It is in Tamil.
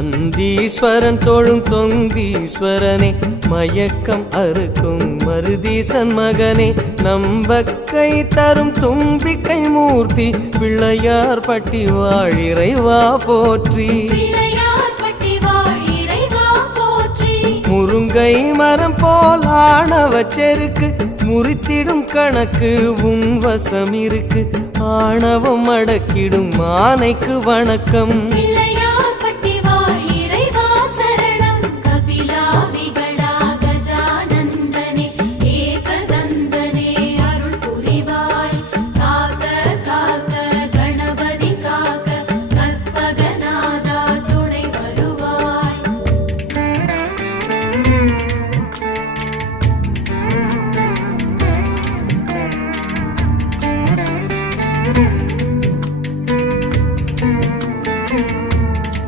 நந்தீஸ்வரன் தொழும் தொந்தீஸ்வரனே மயக்கம் அறுக்கும் மருதீசன் மகனே நம்பக்கை தரும் தும்பிக்கை மூர்த்தி பிள்ளையார் பட்டி வாழிறைவா போற்றி முருங்கை மரம் போல் ஆணவ செருக்கு முறித்திடும் கணக்கு உன் வசம் இருக்கு ஆணவம் அடக்கிடும் ஆனைக்கு வணக்கம்